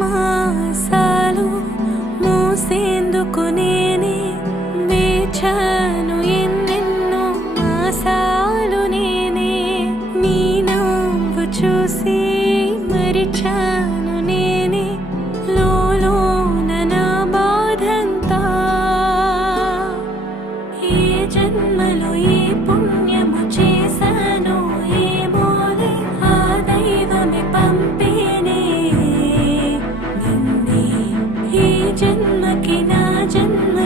మాసాలు మూసేందుకు నేనే వేచాను ఎన్నెన్నో మాసాలు నేనే నీ నవ్వు చూసి మరిచాను నేనే లోలోన నా బాధంతా ఏ జన్మలో ఏ పుణ్యము చేశానో ఏమోలే ఆ దైవమే పంపేనే నిన్నే ఈ జన్మకి నా జన్మ